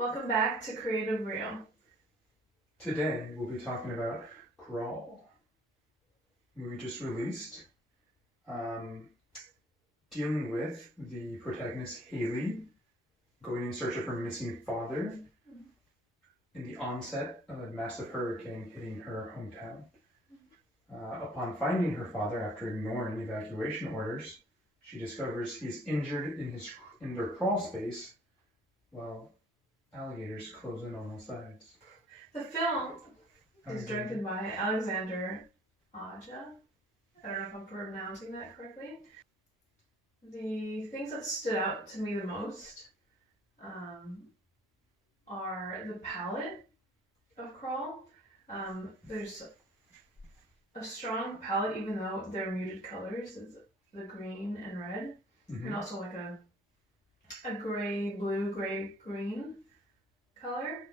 Welcome back to CreativeReel. Today we'll be talking about Crawl, movie just released, dealing with the protagonist Haley going in search of her missing father in the onset of a massive hurricane hitting her hometown. Upon finding her father after ignoring evacuation orders, she discovers he's injured in their crawl space while alligators close in on all sides. The film is directed by Alexander Aja. I don't know if I'm pronouncing that correctly. The things that stood out to me the most are the palette of Crawl. There's a strong palette, even though they're muted colors. It's the green and red, and also like a gray, blue, gray, green color.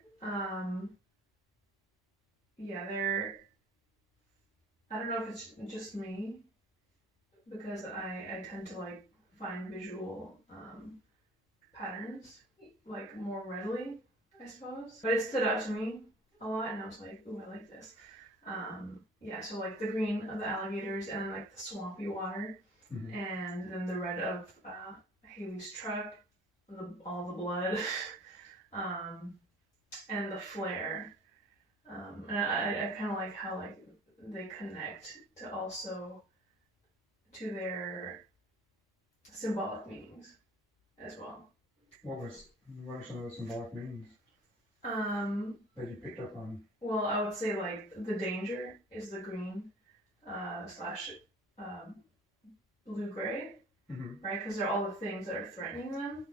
I don't know if it's just me, because I tend to like find visual patterns like more readily, I suppose. But it stood out to me a lot, and I was like, ooh, I like this. So like the green of the alligators, and then like the swampy water, and then the red of Haley's truck, all the blood, and the flare. And I kind of like how like they connect to their symbolic meanings as well. What are some of the symbolic meanings that you picked up on? Well, I would say like the danger is the green slash blue gray, right? Because they're all the things that are threatening them,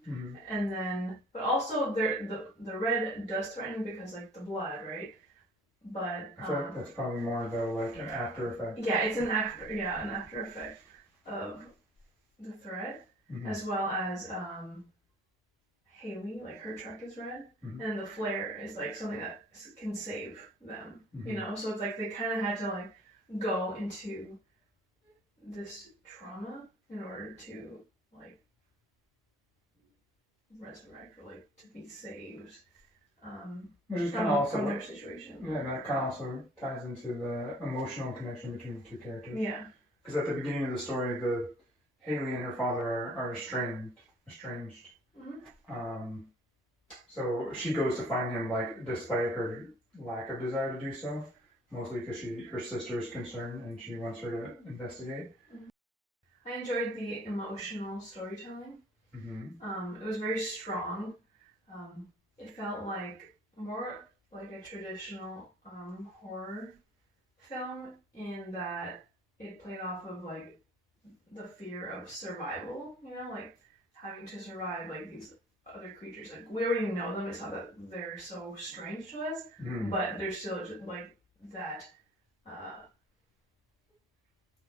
and then but also the red does threaten because like the blood, right? But I feel like that's probably more though like an after effect. Yeah, it's an after effect of the threat, as well as Haley, like her truck is red, and the flare is like something that can save them, you know? So it's like they kind of had to like go into this trauma in order to like resurrect or like to be saved. Which is kind of also from their situation. Yeah, that kind of also ties into the emotional connection between the two characters. Yeah. Because at the beginning of the story, the Haley and her father are estranged. So she goes to find him, like, despite her lack of desire to do so, mostly because her sister is concerned and she wants her to investigate. I enjoyed the emotional storytelling. It was very strong. It felt like more like a traditional horror film, in that it played off of like the fear of survival, you know, like having to survive like these other creatures. Like we already know them, it's not that they're so strange to us, but there's still just like that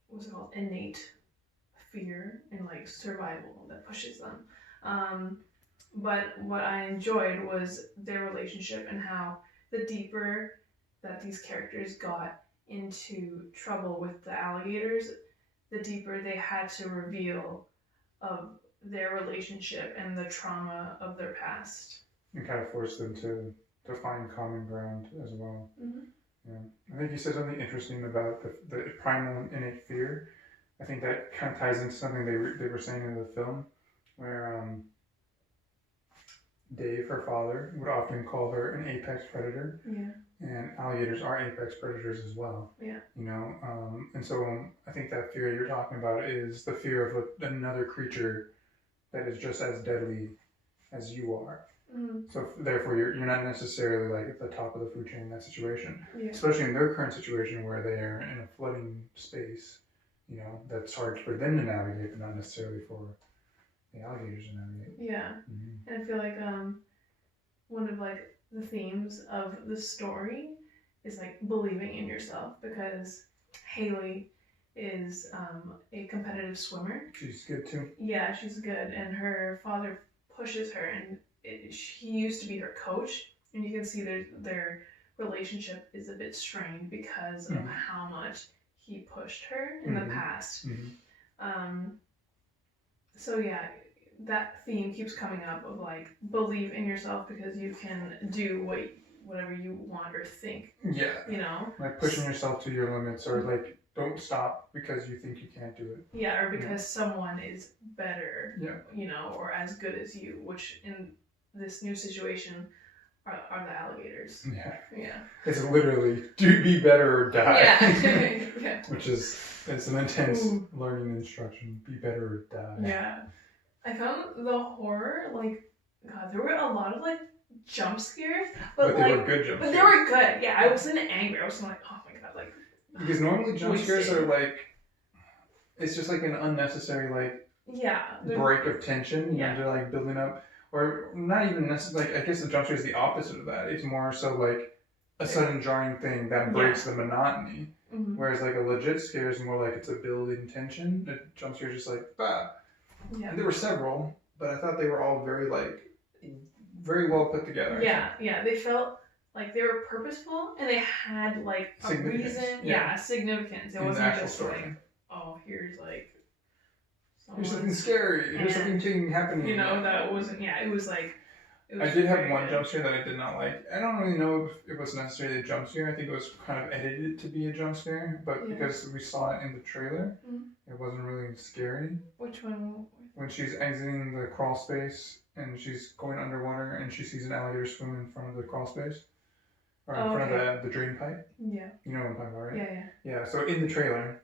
what's it called, innate fear and like survival that pushes them. But what I enjoyed was their relationship, and how the deeper that these characters got into trouble with the alligators, the deeper they had to reveal of their relationship and the trauma of their past. And kind of forced them to find common ground as well. Yeah, I think you said something interesting about the primal and innate fear. I think that kind of ties into something they were saying in the film, where Dave, her father, would often call her an apex predator. Yeah. And alligators are apex predators as well. Yeah. You know, and so I think that fear you're talking about is the fear of another creature that is just as deadly as you are. So therefore, you're not necessarily like at the top of the food chain in that situation. Yeah. Especially in their current situation where they are in a flooding space. You know, that's hard for them to navigate, but not necessarily for the alligators to navigate. Yeah. And I feel like one of like the themes of the story is like believing in yourself, because Haley is a competitive swimmer. She's good too. Yeah, she's good, and her father pushes her, and he used to be her coach, and you can see their relationship is a bit strained because of how much he pushed her in the past. So yeah, that theme keeps coming up of like believe in yourself because you can do whatever you want or think. Yeah. You know? Like pushing yourself to your limits, or like don't stop because you think you can't do it. Yeah, or because someone is better. Yeah. You know, or as good as you, which in this new situation are the alligators. Yeah. Yeah. It's literally do be better or die. Yeah. Yeah. Which is it's an intense learning instruction. Be better or die. Yeah. I found the horror, like, God, there were a lot of like jump scares, but they like, were good jump scares. But they were good. Yeah, I wasn't angry. I was like, oh my God, like. Because normally jump scares are like, it's just like an unnecessary like break of tension. You know, they're like building up, or not even necessarily. Like I guess the jump scare is the opposite of that. It's more so like a sudden jarring thing that breaks the monotony. Mm-hmm. Whereas like a legit scare is more like it's a building tension. A jump scare is just like bah. Yeah. And there were several, but I thought they were all very well put together. Yeah, yeah. They felt like they were purposeful and they had like a reason. Yeah, significance. It wasn't just like, oh, here's like something scary. Here's something happening. You know, that wasn't. Yeah, it was like. I did have one jump scare that I did not like. I don't really know if it was necessarily a jump scare. I think it was kind of edited to be a jump scare, but because we saw it in the trailer, it wasn't really scary. Which one? When she's exiting the crawl space and she's going underwater and she sees an alligator swim in front of the crawl space. Or in front of the drain pipe. Yeah. You know what I'm talking about, right? Yeah. Yeah, so in the trailer,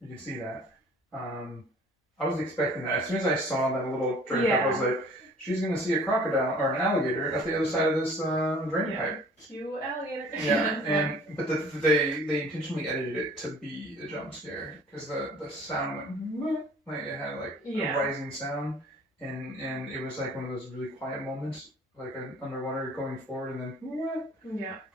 you can see that. I was expecting that. As soon as I saw that little drain pipe, I was like, she's going to see a crocodile or an alligator at the other side of this drain pipe. Cue alligator. Yeah, but they intentionally edited it to be a jump scare because the sound went, like it had like a rising sound, and it was like one of those really quiet moments, like an underwater going forward and then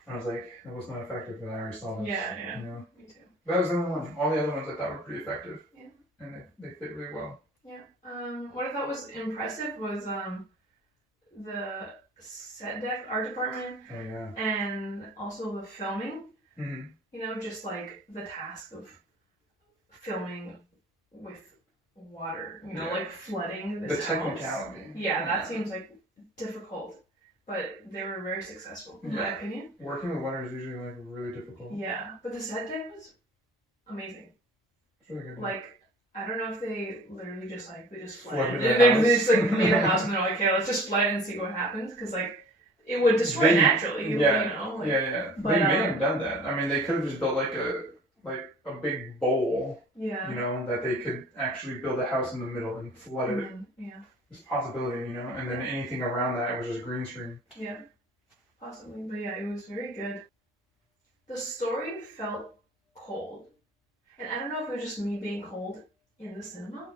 I was like, that was not effective, but I already saw this. Yeah. You know? Me too. That was the only one. All the other ones I thought were pretty effective. Yeah. And they fit really well. Yeah. What I thought was impressive was the set deck art department. Oh yeah. And also the filming. Mm-hmm. You know, just like the task of filming with water. You know, like flooding this house. Technicality. Yeah, that seems like difficult, but they were very successful in my opinion. Working with water is usually like really difficult. Yeah, but the set deck was amazing. It's really good. Like, I don't know if they literally just flooded it. They just like made a house and they're like, okay, let's just flood it and see what happens, because like it would destroy naturally. You know. Like, But, they may have done that. I mean, they could have just built like a big bowl. Yeah. You know, that they could actually build a house in the middle and flood it. Yeah. It's a possibility, you know, and then anything around that was just green screen. Yeah, possibly, but yeah, it was very good. The story felt cold, and I don't know if it was just me being cold in the cinema.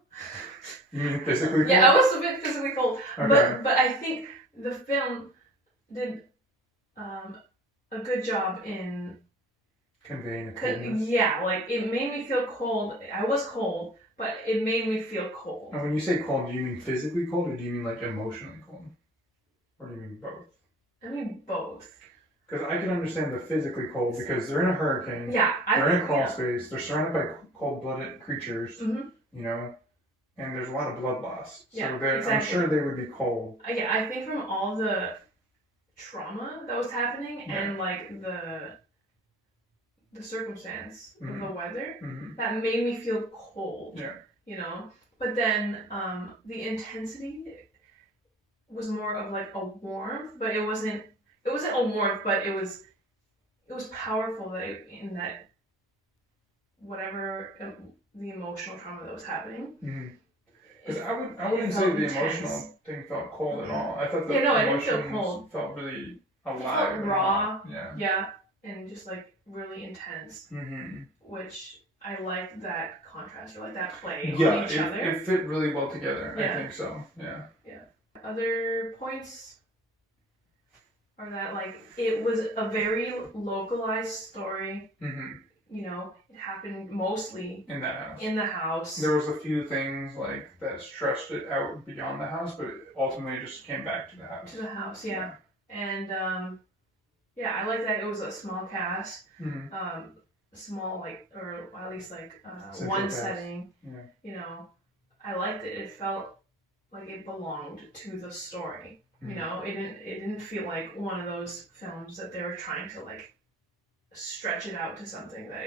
You mean physically cold? Yeah, I was a bit physically cold, okay. but I think the film did a good job in conveying the coldness. Yeah, like it made me feel cold. I was cold, but it made me feel cold. And when you say cold, do you mean physically cold or do you mean like emotionally cold? Or do you mean both? I mean both. Because I can understand the physically cold because they're in a hurricane. Yeah. They're in a crawl space. They're surrounded by cold-blooded creatures, you know, and there's a lot of blood loss. So I'm sure they would be cold. Yeah, I think from all the trauma that was happening and like the circumstance of the weather, that made me feel cold. Yeah. You know? But then the intensity was more of like a warmth, but it wasn't a warmth, but it was powerful in that whatever the emotional trauma that was happening. Because I wouldn't say the emotional thing felt cold at all. I thought the emotions felt really alive. It felt raw. Yeah. And just like really intense, which I liked that contrast or like that play on each other. It fit really well together. I think so. Yeah. Other points are that like it was a very localized story. You know, it happened mostly in that house. In the house. There was a few things like that stretched it out beyond the house, but it ultimately just came back to the house. To the house, yeah. And I like that it was a small cast, small like, or at least like one setting. You know, I liked it. It felt like it belonged to the story. You know, it didn't feel like one of those films that they were trying to like stretch it out to something that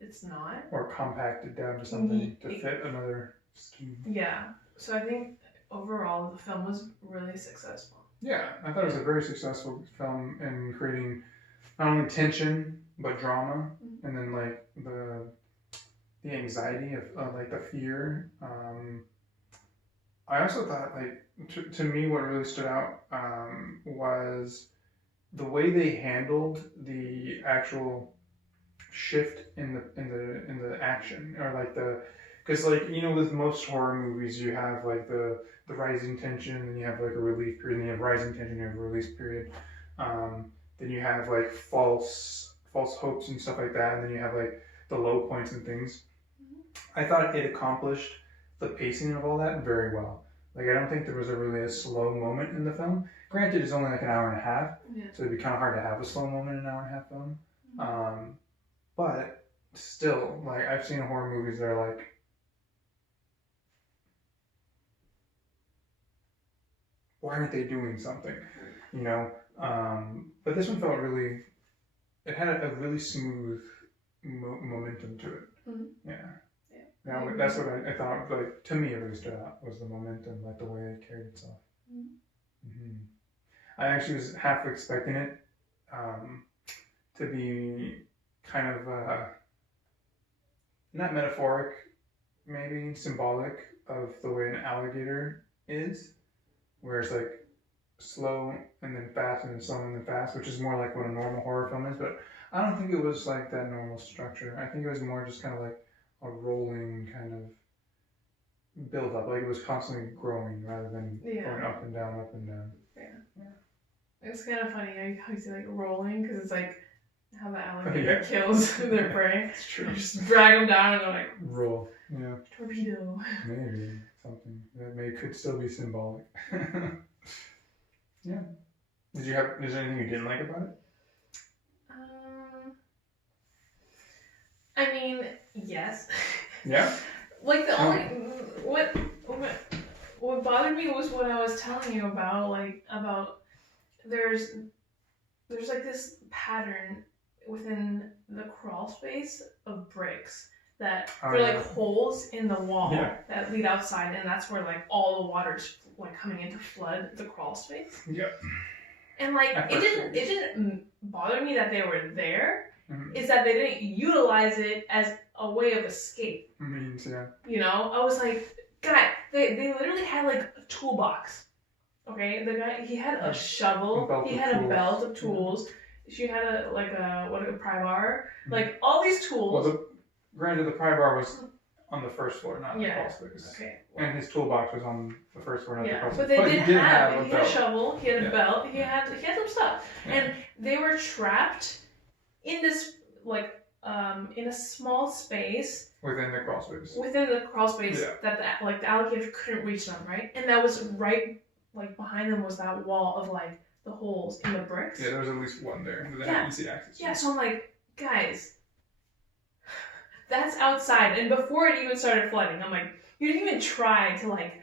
it's not. Or compact it down to something to fit another scheme. Yeah. So I think overall the film was really successful. Yeah, I thought it was a very successful film in creating not only tension but drama, and then like the anxiety of like the fear. I also thought like to me what really stood out was the way they handled the actual shift in the action, or like because like you know with most horror movies you have like the rising tension, and you have like a relief period, and you have rising tension, you have a release period, then you have like false hopes and stuff like that, and then you have like the low points and things. I thought it accomplished the pacing of all that very well. Like I don't think there was a slow moment in the film. Granted, it's only like an hour and a half, so it'd be kind of hard to have a slow moment in an hour and a half film. But still, like I've seen horror movies that are like, why aren't they doing something? You know. But this one felt really. It had a really smooth momentum to it. Yeah. Now that's what I thought. Like to me, it really stood out was the momentum, like the way it carried itself. I actually was half expecting it to be kind of not metaphoric, maybe symbolic of the way an alligator is, where it's like slow and then fast and then slow and then fast, which is more like what a normal horror film is. But I don't think it was like that normal structure. I think it was more just kind of like a rolling kind of build up, like it was constantly growing rather than going up and down, up and down. Yeah. It's kind of funny how you say like rolling, because it's like how the alligator kills their prey. It's true. They just drag them down and they're like roll. Yeah. Torpedo. Maybe something that could still be symbolic. Yeah. Is there anything you didn't like about it? I mean, yes. Yeah. Like the only what bothered me was what I was telling you about, like about there's like this pattern within the crawl space of bricks that they're like holes in the wall that lead outside, and that's where like all the water's like coming in to flood the crawl space. Yeah. And like it didn't bother me that they were there. Is that they didn't utilize it as a way of escape. You know, I was like, God, they literally had like a toolbox. Okay, the guy, he had a shovel, he had a belt of tools. She had a pry bar, like all these tools. Well, granted, the pry bar was on the first floor, not the crawl space. Okay. Well, and his toolbox was on the first floor, not the crawl space. But they did have he had a shovel, he had a belt, he had some stuff, and they were trapped in this in a small space within the crawl space. That the alligator couldn't reach them, right? And that was right like behind them was that wall of like the holes in the bricks. Yeah, there was at least one there that they had easy access to. Yeah, so I'm like, guys, that's outside, and before it even started flooding, I'm like, you didn't even try to like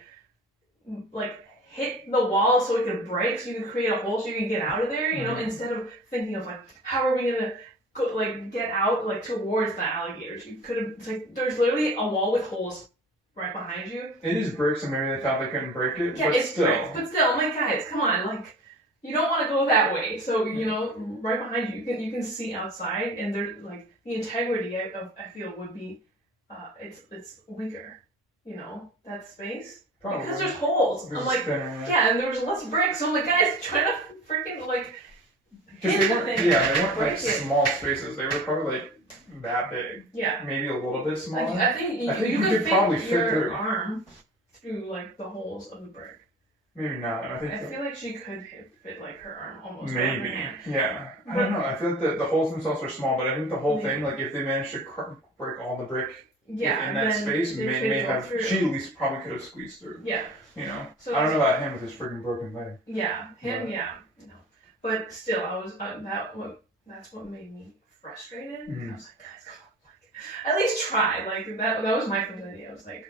hit the wall so it could break, so you could create a hole so you could get out of there, you know, instead of thinking of like, how are we gonna go, like get out like towards the alligators? You could have. It's like there's literally a wall with holes right behind you. It is bricks, and maybe they thought they couldn't break it. Yeah, it's bricks, but still, I'm like, guys, come on, like you don't want to go that way. So you know, right behind you, you can see outside, and there's like the integrity I feel would be, it's weaker, you know, that space. Probably. Because there's holes. I'm like, and there was less bricks. So I'm like, guys, trying to freaking like. Because they weren't like small spaces. They were probably like that big. Yeah. Maybe a little bit smaller. I think you could probably fit your arm through like the holes of the brick. Maybe not. I feel like she could fit like her arm almost. Maybe. Yeah. I don't know. I feel like the holes themselves are small, but I think the whole thing, like if they managed to break all the brick in that space, may have. She at least probably could have squeezed through. Yeah. You know. So I don't know about him with his freaking broken leg. Yeah. Him. Yeah. No. But still, I was that's what made me frustrated. I was like, guys, come on, like at least try. Like that was my first idea. I was like,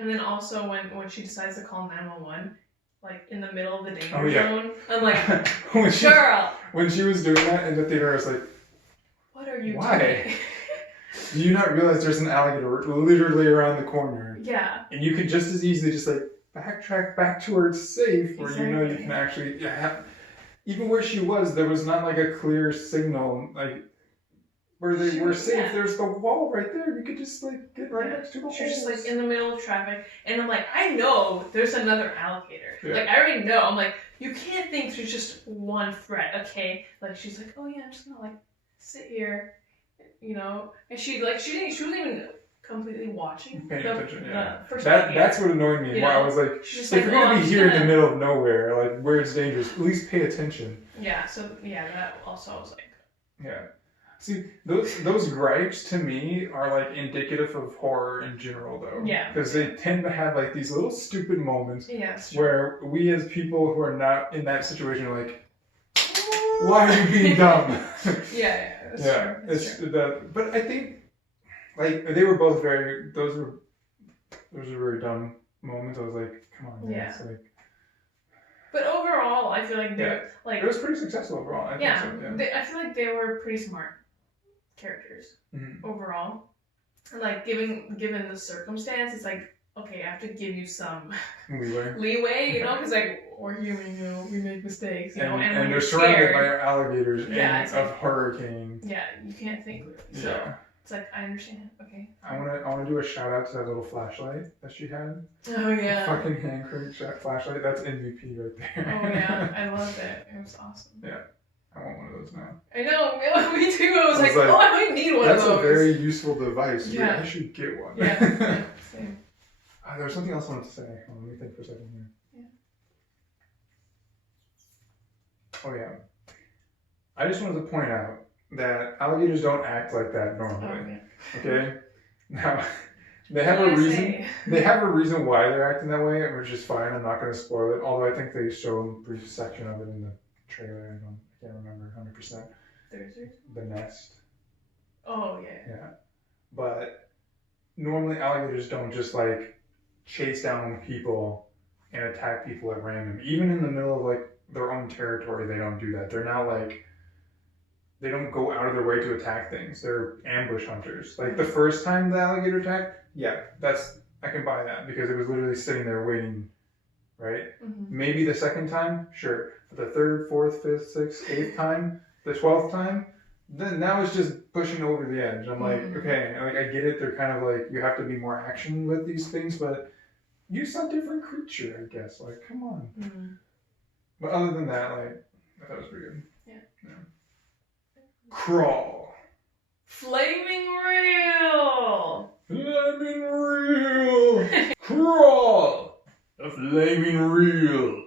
And then also when she decides to call 911, like in the middle of the danger Oh, yeah. zone, I'm like, girl. When she was doing that in the theater, I was like, what are you why? doing? Do you not realize there's an alligator literally around the corner? Yeah. And you could just as easily just like backtrack back to where it's safe, where you know you can actually even where she was, there was not like a clear signal, like where they were safe. Yeah. There's the wall right there. You could just like get right next to the wall. She was just like in the middle of traffic, and I'm like, I know there's another alligator. Yeah. Like I already know. I'm like, you can't think there's just one threat, okay? Like she's like, oh yeah, I'm just gonna like sit here, you know. And she wasn't even completely watching. Paying attention, yeah. That's what annoyed me. I was like, if you're gonna be here in the middle of nowhere, like where it's dangerous, at least pay attention. Yeah. So yeah, that also I was like. Yeah. See, those gripes to me are like indicative of horror in general, though. Yeah. Because they tend to have like these little stupid moments. Where we as people who are not in that situation are like, why are you being dumb? Yeah. That's true. But I think like they were both those were very dumb moments. I was like, come on, guys. Yeah. Like, but overall, I feel like they're like it was pretty successful overall. I think so, I feel like they were pretty smart characters overall. Like given the circumstance, it's like okay, I have to give you some leeway, you know, because like we're human, you know, we make mistakes, you know, and they're surrounded by alligators and like, a hurricane. Yeah, you can't think clearly. So it's like I understand. Okay. I wanna do a shout out to that little flashlight that she had. Oh yeah. The fucking hand crank flashlight. That's MVP right there. Oh yeah, I loved it. It was awesome. Yeah. I want one of those now. I know, me too. I was like, oh, I might need one of those. That's a very useful device. Yeah. I should get one. Yeah, same. There was something else I wanted to say. Let me think for a second here. Yeah. Oh yeah. I just wanted to point out that alligators don't act like that normally. Okay? Now, they have a reason. They have a reason why they're acting that way, which is fine. I'm not going to spoil it. Although I think they show a brief section of it in the trailer. I can't remember 100%. The nest. Oh yeah. Yeah, but normally alligators don't just like chase down people and attack people at random. Even in the middle of like their own territory, they don't do that. They're not like they don't go out of their way to attack things. They're ambush hunters. Like the first time the alligator attacked, yeah, I can buy that because it was literally sitting there waiting. Right? Mm-hmm. Maybe the second time, sure. But the third, fourth, fifth, sixth, eighth time, the 12th time, then now it's just pushing over the edge. I'm like, okay, like I get it. They're kind of like you have to be more action with these things, but use some different creature, I guess. Like, come on. Mm-hmm. But other than that, like I thought it was pretty good. Yeah. Crawl. Flaming real. Flaming real. Crawl. A flaming reel.